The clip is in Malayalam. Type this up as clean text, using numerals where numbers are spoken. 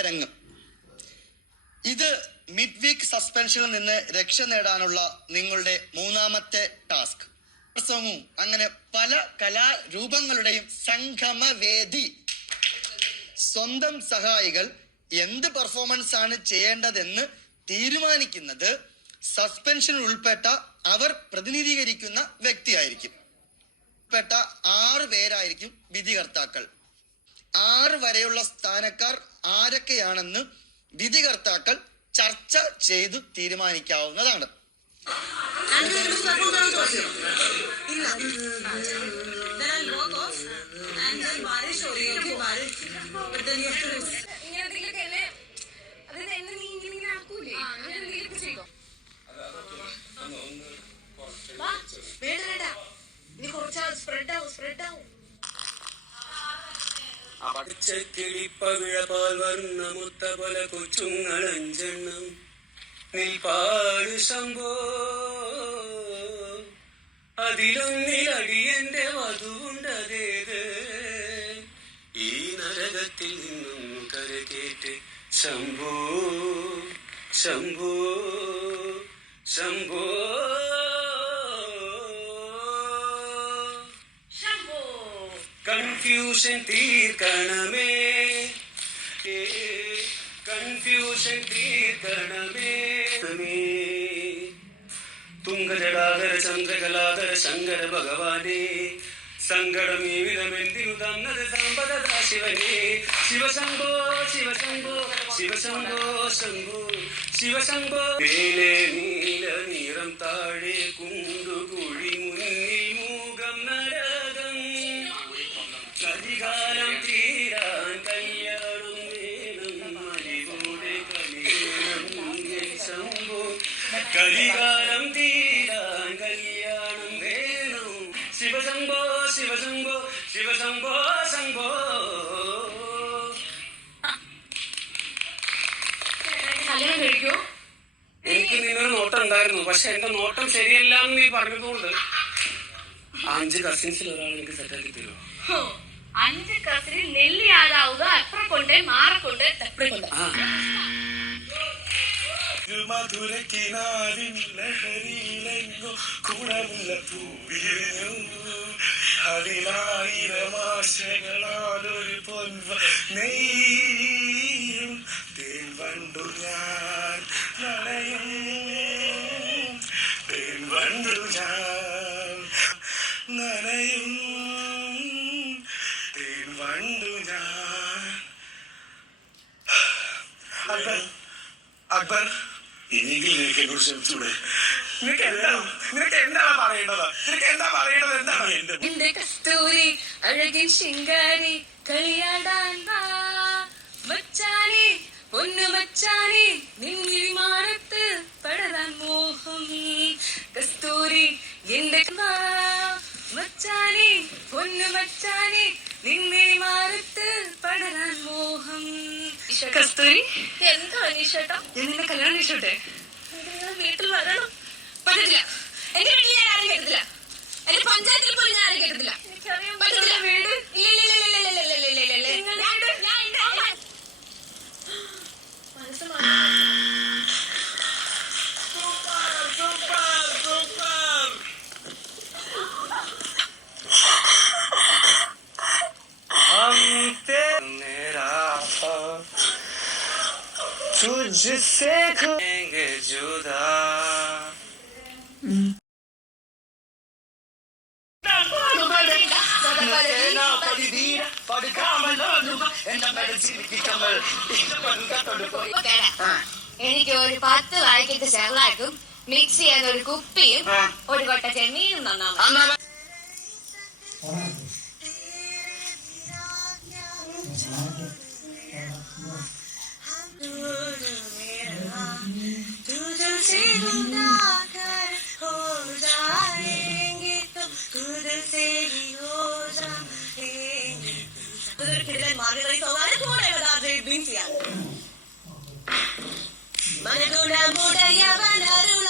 അരങ്ങും. ഇത് മിഡ് വീക്ക് സസ്പെൻഷനിൽ നിന്ന് രക്ഷ നേടാനുള്ള നിങ്ങളുടെ മൂന്നാമത്തെ ടാസ്ക്. അങ്ങനെ പല കലാരൂപങ്ങളുടെയും സംഗമവേദി. സ്വന്തം സഹായികൾ എന്ത് പെർഫോമൻസ് ആണ് ചെയ്യേണ്ടതെന്ന് തീരുമാനിക്കുന്നത് സസ്പെൻഷനിൽ ഉൾപ്പെട്ട അവർ പ്രതിനിധീകരിക്കുന്ന വ്യക്തിയായിരിക്കും. ഉൾപ്പെട്ട 6 പേരായിരിക്കും വിധികർത്താക്കൾ. 6 വരെയുള്ള സ്ഥാനക്കാർ ആരൊക്കെയാണെന്ന് വിധികർത്താക്കൾ ചർച്ച ചെയ്തു തീരുമാനിക്കാവുന്നതാണ്. പച്ചക്കിളിപ്പവിഴപാൽ വർണ്ണ മുത്ത പല കൊച്ചുങ്ങളഞ്ചെണ്ണം നിൽപാട് ശംഭോ അതിലൊന്നിലടിയന്റെ വധുണ്ടതേത് ഈ നരകത്തിൽ നിന്നൊന്നു കരകേറ്റ് ശംഭോ ശംഭോ ശംഭോ കൺഫ്യൂഷൻ തീർക്കണമേ കൺഫ്യൂഷൻ തീർക്കണമേ തുങ്കജടാധര ചന്ദ്രകലാധര ശങ്കര ഭഗവാനേ സങ്കടം ഈ വിധമെന്തിനു തന്നത് സമ്പദാ ശിവനേ ശിവശംഭോ ശിവശംഭോ ശിവശംഭോ ശംഭോ ശിവശംഭോ നീല നീളം താഴെ കുണ്ടുകുഴി മുന്നിൽ മൂകം നരകം കരികാലം തീരാൻ കല്യാണം വേണം മരികൂടെ കളിവേണം ശംഭോ കരികാലം തീരാൻ കല്യാണം വേണം ശിവശംഭോ ശിവശംഭോ ശിവശംഭോ ശംഭോ. എനിക്ക് നിന്നൊരു നോട്ടം ഉണ്ടായിരുന്നു, പക്ഷെ എന്റെ നോട്ടം ശരിയല്ല എന്ന് നീ പറഞ്ഞതുകൊണ്ട് 5 കസിൻസിൽ ഒരാൾ എനിക്ക് സെറ്റാക്കി തരുമോ? 5 കസിനിൽ നെല്ലിയാതാവുക അത്ര കൊണ്ട് മാറക്കൊണ്ട് തപ്പിക്കൊണ്ട് മധുരക്കിനാവിൻ ലഹരിയിലെങ്ങോ കുണമുള്ള പൂവിരിഞ്ഞു അതിലായിരം ആശകളാലൊരു പൊൻവ നെയ്യും തേൻ വണ്ടു ഞാൻ നനയും തേൻ വണ്ടു ഞാൻ നനയും തേൻ വണ്ടു ഞാൻ. അക്ബർ ഇനിയെങ്കിലും നിനക്ക് എന്നോട് ക്ഷമിച്ചൂടെ? നിനക്ക് എന്താണ് പറയേണ്ടത്? എന്താണ് എന്റെ കസ്തൂരി അഴകിൻ ശിങ്കാരി കളിയാടാൻ വാ മച്ചാനെ പൊന്നു മച്ചാനെ നിന്നിരി മാറത്ത് പടരാൻ മോഹം കസ്തൂരി എന്റെ മച്ചാനെ പൊന്നു മച്ചാനെ നിന്നിരി മാറത്ത് പടരാൻ മോഹം. കസ്തൂരി എന്താ അനീഷേട്ടാ? ഞാൻ നിന്നെ കല്യാണം കഴിച്ചോട്ടെ? വീട്ടിൽ വരണം. പറ്റില്ല. എന്റെ വീട്ടിൽ ഞാൻ ആരും കേട്ടില്ല. എന്റെ പഞ്ചായത്തിൽ പോലും ഞാൻ ആരും കേട്ടില്ല. പറ്റില്ല. വീട് तुझसे करेंगे जुदा എനിക്ക് ഒരു 10 പാക്കറ്റ് ചെറുതാക്കും മിക്സ് ചെയ്യാൻ ഒരു കുപ്പിയും ഒരു കൊട്ട ചെമ്മീനും തന്നാ. മനഗുണമുടയവനരുള